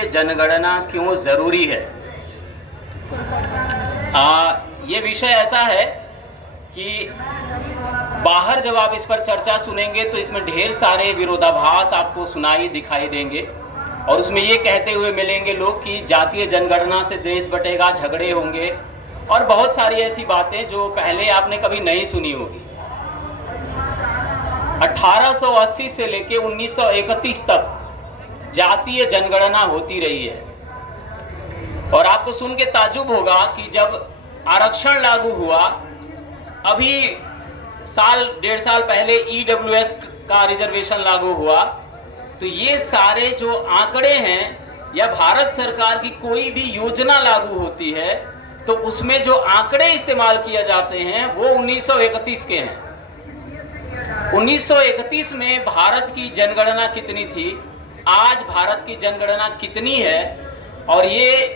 जातीय जनगणना क्यों जरूरी है। ये विषय ऐसा है कि बाहर जब आप इस पर चर्चा सुनेंगे तो इसमें ढेर सारे विरोधाभास आपको सुनाई दिखाई देंगे और उसमें ये कहते हुए मिलेंगे लोग कि जातीय जनगणना से देश बटेगा, झगड़े होंगे और बहुत सारी ऐसी बातें जो पहले आपने कभी नहीं सुनी होगी। 1880 से लेके 1931 तक जातीय जनगणना होती रही है और आपको सुन के ताज्जुब होगा कि जब आरक्षण लागू हुआ, अभी साल डेढ़ साल पहले EWS का रिजर्वेशन लागू हुआ, तो ये सारे जो आंकड़े हैं या भारत सरकार की कोई भी योजना लागू होती है तो उसमें जो आंकड़े इस्तेमाल किए जाते हैं वो 1931 के हैं। 1931 में भारत की जनगणना कितनी थी, आज भारत की जनगणना कितनी है और ये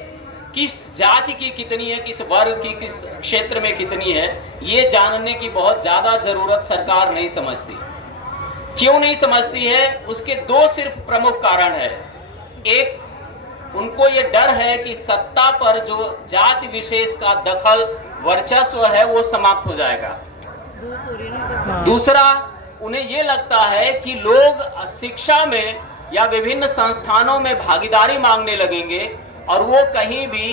किस जाति की कितनी है, किस वर्ग की, किस क्षेत्र में कितनी है, ये जानने की बहुत ज़्यादा ज़रूरत सरकार नहीं समझती। क्यों नहीं समझती है? उसके दो सिर्फ प्रमुख कारण है। एक, उनको ये डर है कि सत्ता पर जो जाति विशेष का दखल वर्चस्व है वो समाप्त हो जाएगा। दूसरा, उन्हें ये लगता है कि लोग शिक्षा में या विभिन्न संस्थानों में भागीदारी मांगने लगेंगे और वो कहीं भी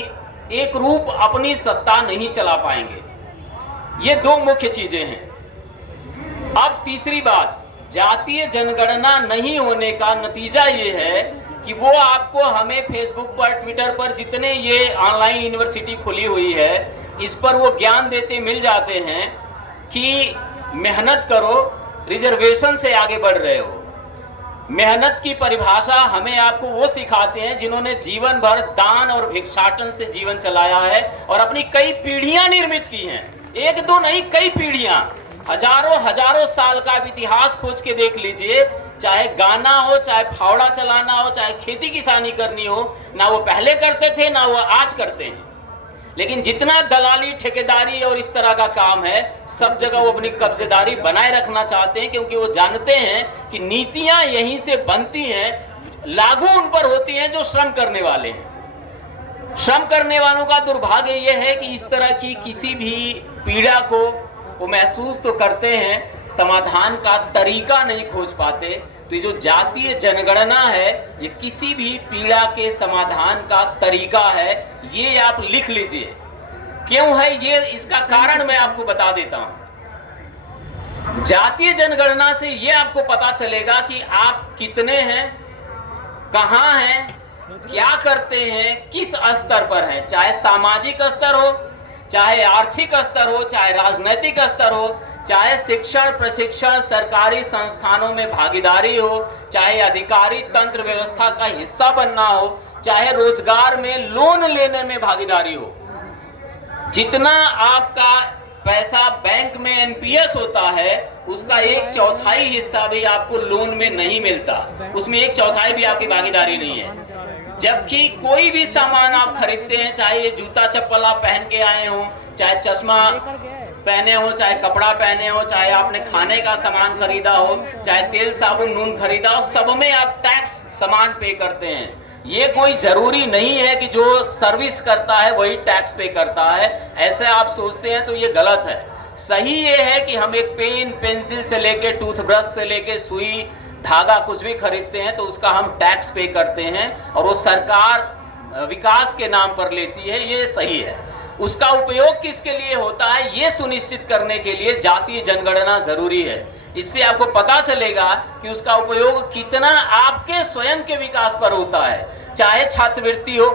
एक रूप अपनी सत्ता नहीं चला पाएंगे। ये दो मुख्य चीजें हैं। अब तीसरी बात, जातीय जनगणना नहीं होने का नतीजा ये है कि वो आपको, हमें फेसबुक पर, ट्विटर पर जितने ये ऑनलाइन यूनिवर्सिटी खुली हुई है इस पर वो ज्ञान देते मिल जाते हैं कि मेहनत करो, रिजर्वेशन से आगे बढ़ रहे हो। मेहनत की परिभाषा हमें आपको वो सिखाते हैं जिन्होंने जीवन भर दान और भिक्षाटन से जीवन चलाया है और अपनी कई पीढ़ियां निर्मित की हैं। एक दो नहीं, कई पीढ़ियां, हजारों साल का इतिहास खोज के देख लीजिए। चाहे गाना हो, चाहे फावड़ा चलाना हो, चाहे खेती किसानी करनी हो, ना वो पहले करते थे ना वो आज करते हैं। लेकिन जितना दलाली, ठेकेदारी और इस तरह का काम है, सब जगह वो अपनी कब्जेदारी बनाए रखना चाहते हैं क्योंकि वो जानते हैं कि नीतियां यहीं से बनती हैं, लागू उन पर होती हैं जो श्रम करने वाले हैं। श्रम करने वालों का दुर्भाग्य ये है कि इस तरह की किसी भी पीड़ा को वो महसूस तो करते हैं, समाधान का तरीका नहीं खोज पाते। तो ये जो जातीय जनगणना है ये किसी भी पीड़ा के समाधान का तरीका है, ये आप लिख लीजिए। क्यों है ये, इसका कारण मैं आपको बता देता हूं। जातीय जनगणना से ये आपको पता चलेगा कि आप कितने हैं, कहां हैं, क्या करते हैं, किस स्तर पर हैं, चाहे सामाजिक स्तर हो, चाहे आर्थिक स्तर हो, चाहे राजनैतिक स्तर हो, चाहे शिक्षण प्रशिक्षण सरकारी संस्थानों में भागीदारी हो, चाहे अधिकारी तंत्र व्यवस्था का हिस्सा बनना हो, चाहे रोजगार में लोन लेने में भागीदारी हो। जितना आपका पैसा बैंक में NPS होता है उसका 1/4 हिस्सा भी आपको लोन में नहीं मिलता, उसमें 1/4 भी आपकी भागीदारी नहीं है। जबकि कोई भी सामान आप खरीदते हैं, चाहे ये जूता चप्पल आप पहन के आए हो, चाहे चश्मा पहने हो, चाहे कपड़ा पहने हो, चाहे आपने खाने का सामान खरीदा हो, चाहे तेल साबुन नून खरीदा हो, सब में आप टैक्स सामान पे करते हैं। ये कोई जरूरी नहीं है कि जो सर्विस करता है वही टैक्स पे करता है, ऐसे आप सोचते हैं तो ये गलत है। सही ये है कि हम एक पेन पेंसिल से लेके टूथब्रश से लेके सुई धागा कुछ भी खरीदते हैं तो उसका हम टैक्स पे करते हैं और वो सरकार विकास के नाम पर लेती है, ये सही है। उसका उपयोग किसके लिए होता है ये सुनिश्चित करने के लिए जातीय जनगणना जरूरी है। इससे आपको पता चलेगा कि उसका उपयोग कितना आपके स्वयं के विकास पर होता है। चाहे छात्रवृत्ति हो,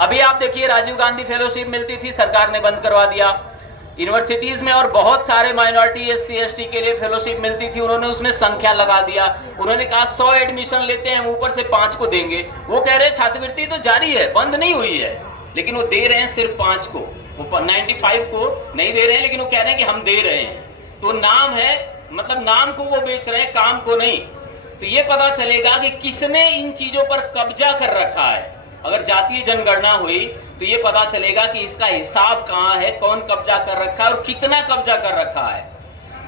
अभी आप देखिए राजीव गांधी फेलोशिप मिलती थी, सरकार ने बंद करवा दिया। यूनिवर्सिटीज में और बहुत सारे माइनॉरिटी SC ST के लिए फेलोशिप मिलती थी, उन्होंने उसमें संख्या लगा दिया। उन्होंने कहा 100 एडमिशन लेते हैं, ऊपर से 5 को देंगे। वो कह रहे छात्रवृत्ति तो जारी है, बंद नहीं हुई है, लेकिन वो दे रहे हैं सिर्फ 5 को, वो 95 को नहीं दे रहे हैं, लेकिन वो कह रहे हैं कि हम दे रहे हैं। तो नाम है, मतलब नाम को वो बेच रहे हैं, काम को नहीं। तो ये पता चलेगा कि किसने इन चीजों पर कब्जा कर रखा है। अगर जातीय जनगणना हुई तो ये पता चलेगा कि इसका हिसाब कहाँ है, कौन कब्जा कर रखा है और कितना कब्जा कर रखा है।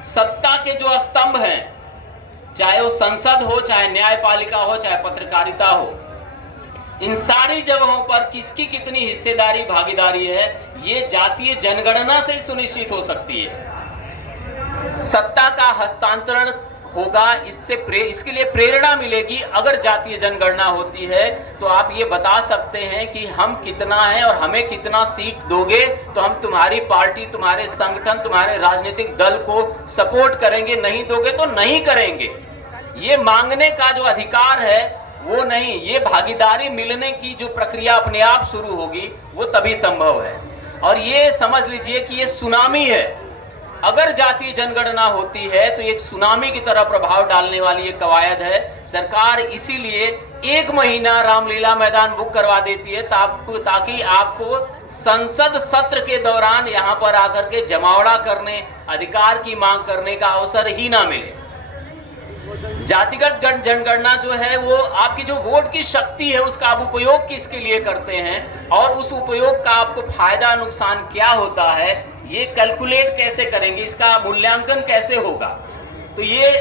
सत्ता के जो स्तंभ हैं, चाहे वो संसद हो, चाहे न्यायपालिका हो, चाहे पत्रकारिता हो, इन सारी जगहों पर किसकी कितनी हिस्सेदारी भागीदारी है, ये जातीय जनगणना से ही सुनिश्चित हो सकती है। सत्ता का हस्तांतरण होगा, इसके लिए प्रेरणा मिलेगी। अगर जातीय जनगणना होती है तो आप ये बता सकते हैं कि हम कितना है और हमें कितना सीट दोगे तो हम तुम्हारी पार्टी, तुम्हारे संगठन, तुम्हारे राजनीतिक दल को सपोर्ट करेंगे, नहीं दोगे तो नहीं करेंगे। ये मांगने का जो अधिकार है वो नहीं, ये भागीदारी मिलने की जो प्रक्रिया अपने आप शुरू होगी वो तभी संभव है। और ये समझ लीजिए कि ये सुनामी है। अगर जातीय जनगणना होती है तो एक सुनामी की तरह प्रभाव डालने वाली एक कवायद है। सरकार इसीलिए 1 महीना रामलीला मैदान बुक करवा देती है ताकि आपको संसद सत्र के दौरान यहां पर आकर के जमावड़ा करने, अधिकार की मांग करने का अवसर ही ना मिले। जातिगत जनगणना जो है वो आपकी जो वोट की शक्ति है उसका आप उपयोग किसके लिए करते हैं और उस उपयोग का आपको फायदा नुकसान क्या होता है, ये कैलकुलेट कैसे करेंगे, इसका मूल्यांकन कैसे होगा। तो ये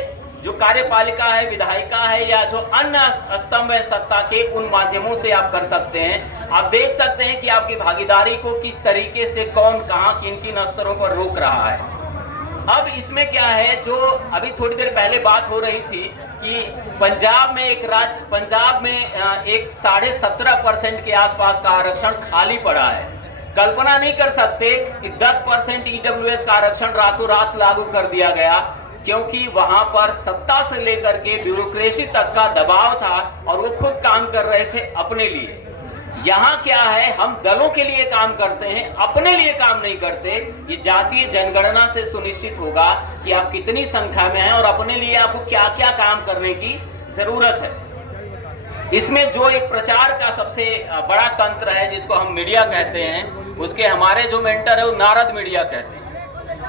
जो कार्यपालिका है, विधायिका है या जो अन्य स्तंभ है सत्ता के, उन माध्यमों से आप कर सकते हैं। आप देख सकते हैं कि आपकी भागीदारी को किस तरीके से कौन कहां किन किन स्तरों पर रोक रहा है। अब इसमें क्या है, जो अभी थोड़ी देर पहले बात हो रही थी कि पंजाब में एक 17.5% के आसपास का आरक्षण खाली पड़ा है। कल्पना नहीं कर सकते कि 10% ईडब्ल्यूएस का आरक्षण रातों रात लागू कर दिया गया, क्योंकि वहां पर सत्ता से लेकर के ब्यूरोक्रेसी तक का दबाव था और वो खुद काम कर रहे थे अपने लिए। यहाँ क्या है, हम दलों के लिए काम करते हैं, अपने लिए काम नहीं करते। ये जातीय जनगणना से सुनिश्चित होगा कि आप कितनी संख्या में हैं और अपने लिए आपको क्या क्या काम करने की जरूरत है। इसमें जो एक प्रचार का सबसे बड़ा तंत्र है जिसको हम मीडिया कहते हैं, उसके हमारे जो मेंटर है वो नारद मीडिया कहते हैं।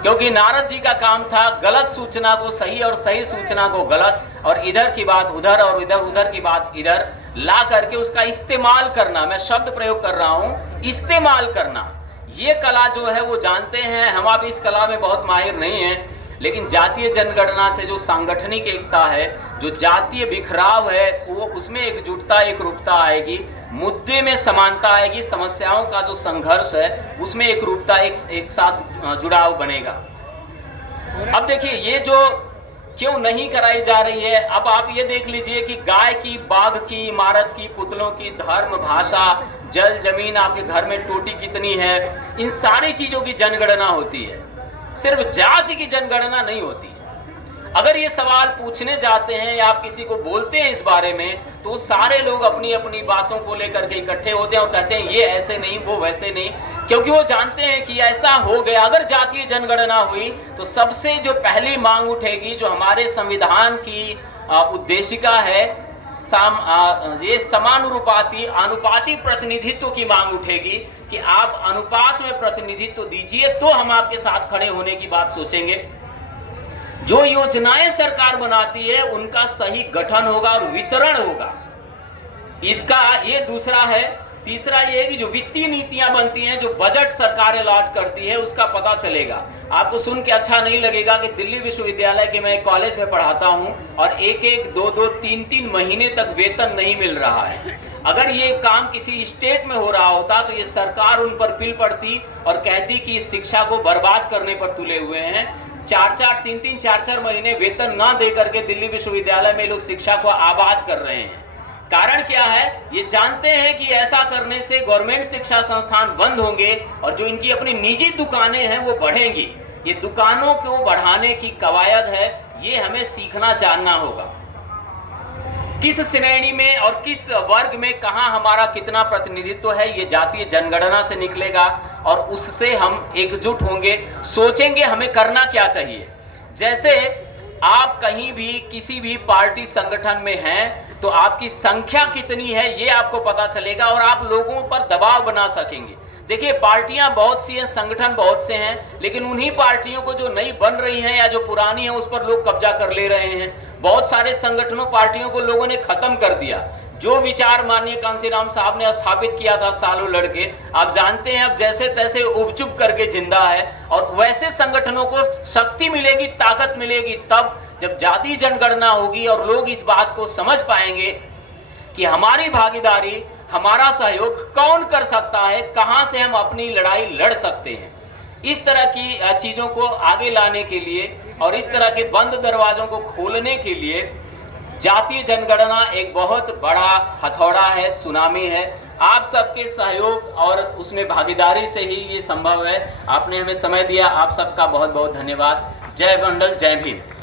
क्योंकि नारद जी का काम था गलत सूचना को सही और सही सूचना को गलत, और इधर की बात उधर और उधर की बात इधर ला करके उसका इस्तेमाल करना। मैं शब्द प्रयोग कर रहा हूं, इस्तेमाल करना। ये कला जो है वो जानते हैं हम, आप इस कला में बहुत माहिर नहीं हैं, लेकिन जातीय जनगणना से जो सांगठनिक एकता है, जो जातीय बिखराव है, वो उसमें एकजुटता, एकरूपता आएगी, मुद्दे में समानता आएगी, समस्याओं का जो संघर्ष है उसमें एकरूपता, एक साथ जुड़ाव बनेगा। अब देखिए ये जो क्यों नहीं कराई जा रही है, अब आप ये देख लीजिए कि गाय की, बाघ की, इमारत की, पुतलों की, धर्म, भाषा, जल, जमीन, आपके घर में टोटी कितनी है, इन सारी चीजों की जनगणना होती है। सिर्फ जाति की जनगणना नहीं होती। अगर ये सवाल पूछने जाते हैं या आप किसी को बोलते हैं इस बारे में, तो सारे लोग अपनी अपनी बातों को लेकर के इकट्ठे होते हैं और कहते हैं ये ऐसे नहीं, वो वैसे नहीं, क्योंकि वो जानते हैं कि ऐसा हो गया। अगर जातीय जनगणना हुई तो सबसे जो पहली मांग उठेगी, जो हमारे संविधान की उद्देशिका है, ये समानुपाती, अनुपातिक प्रतिनिधित्व की मांग उठेगी कि आप अनुपात में प्रतिनिधित्व दीजिए तो हम आपके साथ खड़े होने की बात सोचेंगे। जो योजनाएं सरकार बनाती है उनका सही गठन होगा और वितरण होगा, इसका ये दूसरा है। तीसरा ये है कि जो वित्तीय नीतियां बनती हैं, जो बजट सरकार अलॉट करती है, उसका पता चलेगा। आपको सुन के अच्छा नहीं लगेगा कि दिल्ली विश्वविद्यालय के मैं कॉलेज में पढ़ाता हूं और एक 2 3 महीने तक वेतन नहीं मिल रहा है। अगर ये काम किसी स्टेट में हो रहा होता तो ये सरकार उन पर पिल पड़ती और कहती कि इस शिक्षा को बर्बाद करने पर तुले हुए हैं। 4-4 महीने वेतन ना दे करके दिल्ली विश्वविद्यालय में लोग शिक्षा को आबाद कर रहे हैं। कारण क्या है, ये जानते हैं कि ऐसा करने से गवर्नमेंट शिक्षा संस्थान बंद होंगे और जो इनकी अपनी निजी दुकानें हैं वो बढ़ेंगी। ये दुकानों को बढ़ाने की कवायद है, ये हमें सीखना जानना होगा। किस श्रेणी में और किस वर्ग में कहां हमारा कितना प्रतिनिधित्व है, ये जातीय जनगणना से निकलेगा और उससे हम एकजुट होंगे, सोचेंगे हमें करना क्या चाहिए। जैसे आप कहीं भी किसी भी पार्टी संगठन में हैं तो आपकी संख्या कितनी है ये आपको पता चलेगा और आप लोगों पर दबाव बना सकेंगे। देखिए पार्टियां बहुत सी हैं, संगठन बहुत से हैं, लेकिन उन्हीं पार्टियों को जो नई बन रही हैं या जो पुरानी है उस पर लोग कब्जा कर ले रहे हैं। बहुत सारे संगठनों, पार्टियों को लोगों ने खत्म कर दिया। जो विचार माननीय कांशीराम साहब ने स्थापित किया था सालों लड़के, आप जानते हैं अब जैसे तैसे उपचुप करके जिंदा है। और वैसे संगठनों को शक्ति मिलेगी, ताकत मिलेगी तब जब जातीय जनगणना होगी और लोग इस बात को समझ पाएंगे कि हमारी भागीदारी हमारा सहयोग कौन कर सकता है, कहां से हम अपनी लड़ाई लड़ सकते हैं। इस तरह की चीज़ों को आगे लाने के लिए और इस तरह के बंद दरवाज़ों को खोलने के लिए जातीय जनगणना एक बहुत बड़ा हथौड़ा है, सुनामी है। आप सबके सहयोग और उसमें भागीदारी से ही ये संभव है। आपने हमें समय दिया, आप सबका बहुत बहुत धन्यवाद। जय मंडल, जय भीम।